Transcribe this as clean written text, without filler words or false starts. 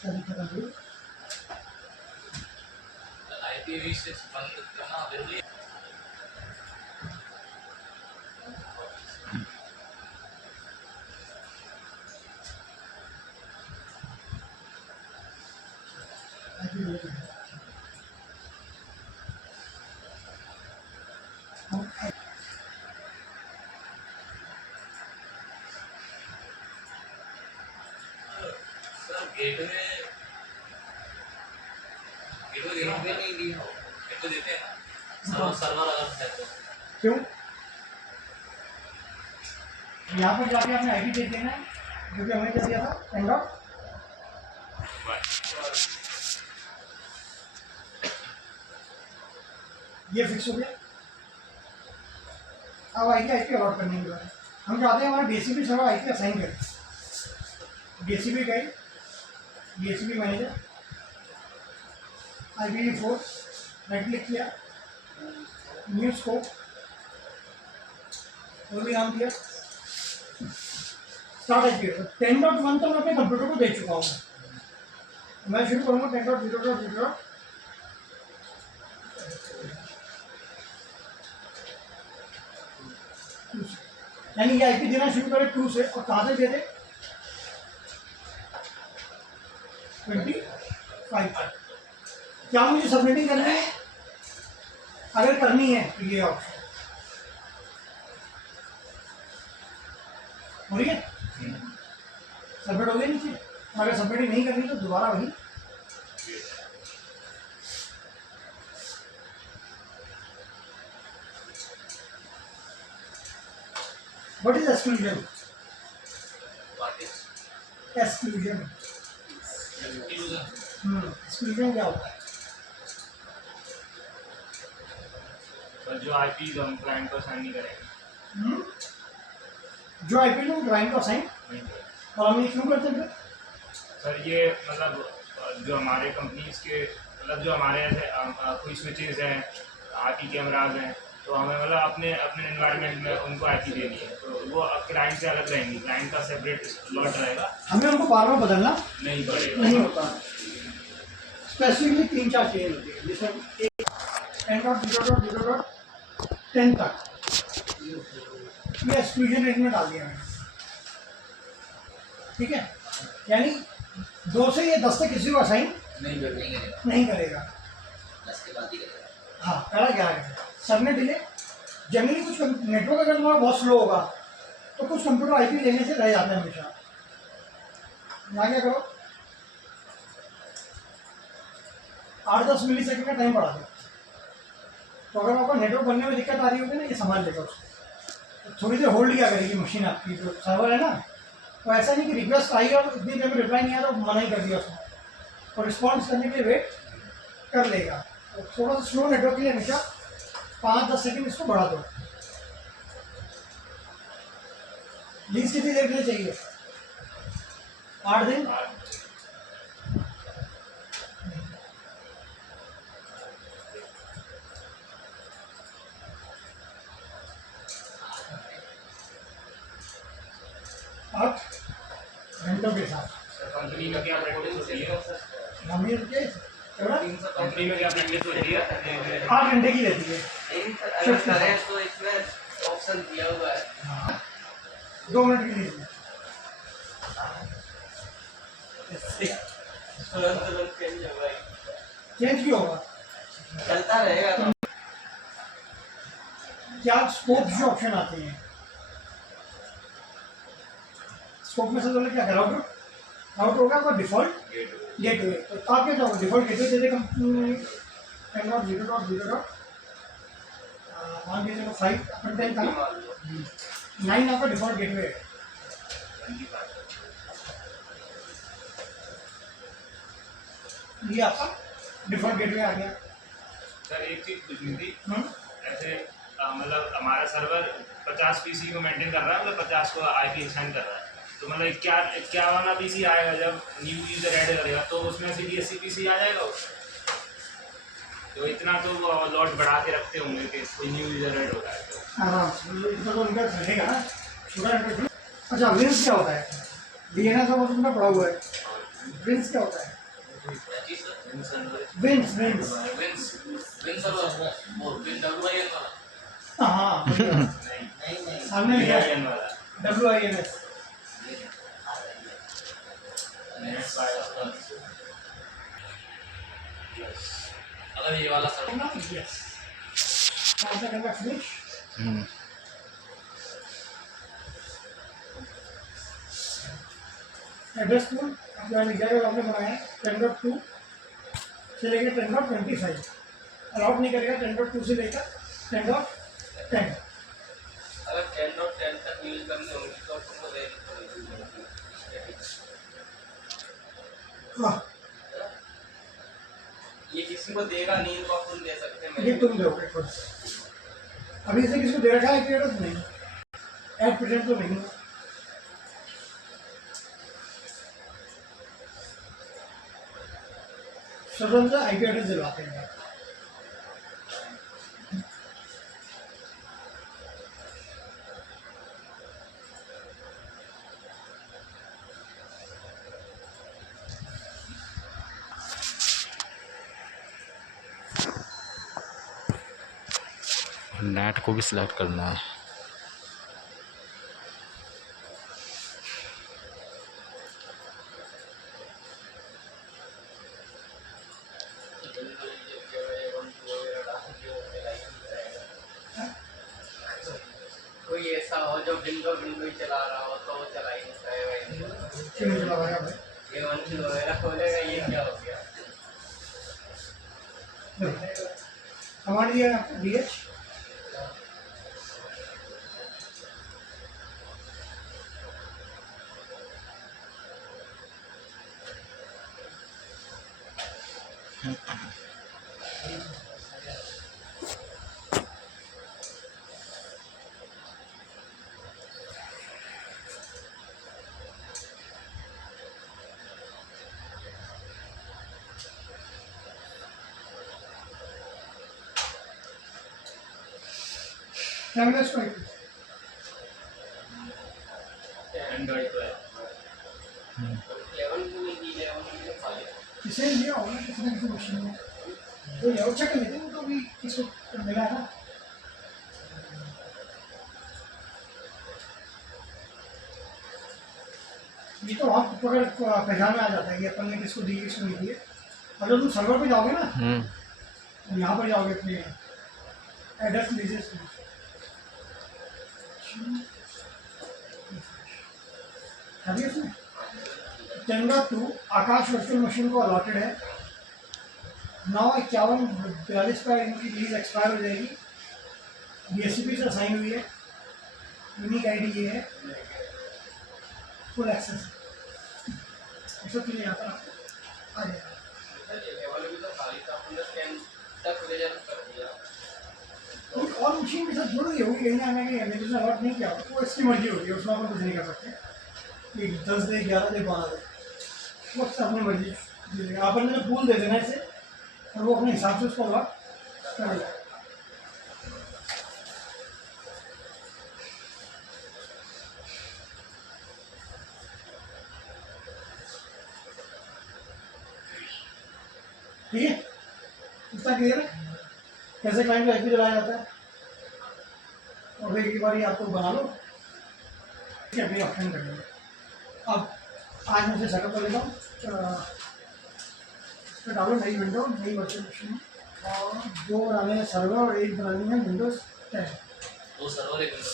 सभी खत्म हुई। IPv6 बंद करना जरूरी है। गेटवे नहीं दी हो, गेटवे देते हैं ना सर्वर अगर है तो। क्यों? यहाँ पर जाके आपने आईडी दे देना है जो कि हमने क्या दिया था एंड्रॉइड। ये फिक्स हो गया। अब आईपी अलॉट करने के बाद हम चाहते हैं हमारा डीसीपी सर्वर आईपी असाइन करें। डीसीपी गई, DCP manager IPv4 right click किया, न्यू स्कोप वो भी नाम दिया, स्टार्ट आईपी। 10.1 तो मैं अपने कंप्यूटर को दे चुका हूँ। मैं शुरू करूँगा 10.0.0, यानी ये आईपी देना शुरू करे 2 से, और कहाँ से दे दे 25। क्या मुझे सबमिटिंग करना है? अगर करनी है तो ये ऑप्शन हो रही है, सबमिट हो गया नीचे। अगर सबमिटिंग नहीं करनी तो दोबारा वही what is exclusion? Exclusion exclusion क्या होता है? जो आईपी हम क्लाइंट को असाइन नहीं करेंगे, जो आईपी हम क्लाइंट को असाइन नहीं करेंगे और हम ये क्यों करते हैं? सर ये मतलब जो हमारे कंपनीज के मतलब जो हमारे ऐसे कोई स्विचेस हैं, आईपी कैमराज हैं, तो हमें मतलब अपने अपने एनवायरनमेंट में उनको आईपी देनी है, तो वो क्लाइंट से अलग रहेंगी, क्लाइंट का सेपरेट स्लॉट रहेगा, हमें उनको बार बार बदलना नहीं पड़ेगा। नहीं होता। स्पेसिफिकली 3-4 चीजें होती है, जैसे 10.0.0.10 तक ये एक्सक्लूजन रेट में डाल दिया मैंने, ठीक है। यानी 2 से ये 10 तक किसी को असाइन नहीं करेगा। 10 के बाद ही करेगा। हाँ, पहला क्या है सर ने डिले। जनरली कुछ नेटवर्क अगर तुम्हारा बहुत स्लो होगा तो कुछ कंप्यूटर आईपी लेने से रह जाते हैं हमेशा। यहाँ क्या करो 8-10 मिली सेकेंड का टाइम बढ़ा दो, तो अगर आपका नेटवर्क बनने में दिक्कत आ रही होगी ना, ये संभाल लेगा उसको। तो थोड़ी देर होल्ड क्या करेगी मशीन आपकी, जो सर्वर है ना, तो ऐसा नहीं कि रिक्वेस्ट आई और इतनी देर में रिप्लाई नहीं आया तो मना ही कर दिया उसने, और रिस्पॉन्स करने के लिए वेट कर लेगा। तो थोड़ा सा स्लो नेटवर्क के लिए हमेशा 5-10 सेकेंड इसको बढ़ा दो। लीज कितनी देर के लिए चाहिए? 8 दिन। घंटों के साथ कंपनी में क्या प्रैक्टिस होती है? कंपनी में क्या प्रैक्टिस होती है? 8 घंटे की रहती है। तो इसमें ऑप्शन दिया हुआ है 2 मिनट की लीजिए। चेंज क्यों होगा? चलता रहेगा तो। क्या स्कोप जो ऑप्शन आते हैं, स्कोप में सबसे पहले क्या है? राउटर होगा आपका डिफॉल्ट गेटवे। तो आप क्या चाहोगे? डिफॉल्ट गेटवे दे दे कंपनी 10.0.0 मान लीजिए 5 अपन 10 था ना, 9 आपका डिफॉल्ट गेटवे है। ये आपका डिफॉल्ट गेटवे आ गया। सर एक चीज़ पूछनी थी, ऐसे मतलब हमारा सर्वर 50 पीसी को मेंटेन कर रहा है, मतलब 50 को आईपी असाइन कर रहा है, तो मतलब 51वां पीसी आएगा जब न्यू यूज़र ऐड करेगा तो उसमें सीधी 80 पीसी आ जाएगा। तो इतना तो लॉट बढ़ा के रखते होंगे कि कोई न्यू यूज़र ऐड हो रहा है तो आराम से इतना तो उनका रहेगा ना। अच्छा, विंस क्या होता है? डीएनएस का मतलब पड़ा हुआ है। विंस क्या होता है? क्या चीज़ sir? Win server. Wins wins. Win server वो विन WIN वाला। हाँ नहीं सामने लिखा है VIN वाला WINS। नेट फाइल अगर ये वाला server Yes. Now the camera finish. Address tool आप यहाँ लिखा है आपने बनाया है 10.2 से लेकर 10.25 अलाउड नहीं करेगा 10.2 से लेकर 10.10। अगर 10.10 तक यूज करनी होगी तो तुमको दे हाँ ये किसी को देगा नहीं तो आप तुम दे सकते हैं। ये तुम दोगे खुद। अभी इसे किसको दे रखा है कि एड्रेस नहीं एट प्रेजेंट तो नहीं है। स्वतंत्र IP एड्रेस दिलवाते हैं। नेट को भी सिलेक्ट करना है। कोई ऐसा हो जो विंडो ही चला रहा हो तो वो चला ही नहीं पाएगा। क्यों नहीं चला पाएगा भाई? ये वन वगैरह खोलेगा, ये क्या हो गया? कमांड दिया है आपको DH। कैमरा इसको एंड्रॉइड पे 11 फाइल किसे लिया होगा ना किसी न किसी मशीन में तो लेआउट चेक कर लेते हैं तो भी किसको मिला है ना। ये तो आप पकड़ पहचान में आ जाता है कि अपन ने किसको दी किसको नहीं दी है। अगर तुम सर्वर पे जाओगे ना यहाँ पर जाओगे अपने एड्रेस लीजिए अभी इसमें 10.2 आकाश वर्चुअल मशीन को अलॉटेड है 9/51/42 पर इनकी लीज एक्सपायर हो जाएगी। DSCP से साइन हुई है। यूनिक ID ये है। फुल एक्सेस सब चीज़ें यहाँ पर आपको आ जाएगा। लेवल भी तो खाली था, हमने 10 तक रिजर्व कर दिया। कोई और मशीन के साथ जुड़ गई होगी कहीं ना कहीं हमने जिसने अलॉट नहीं किया वो इसकी मर्जी होगी है उसमें अपन कुछ नहीं कर सकते कि 10 दे 11 दे 12 दे वो अपनी मर्जी दीजिएगा। अपन ने पूल दे देना इसे और वो अपने हिसाब से उसको अलॉट करेगा। ठीक है इतना क्लियर है कैसे क्लाइंट को IP चलाया जाता है और फिर एक बार आपको बना लो अपनी ऑप्शन कर लेंगे। अब आज मुझे सेटअप कर लेता हूँ इस पर डालो नई विंडो नई वर्चुअल मशीन और 2 बनाने हैं सर्वर और 1 बनानी है विंडोज 10। 2 सर्वर एक विंडो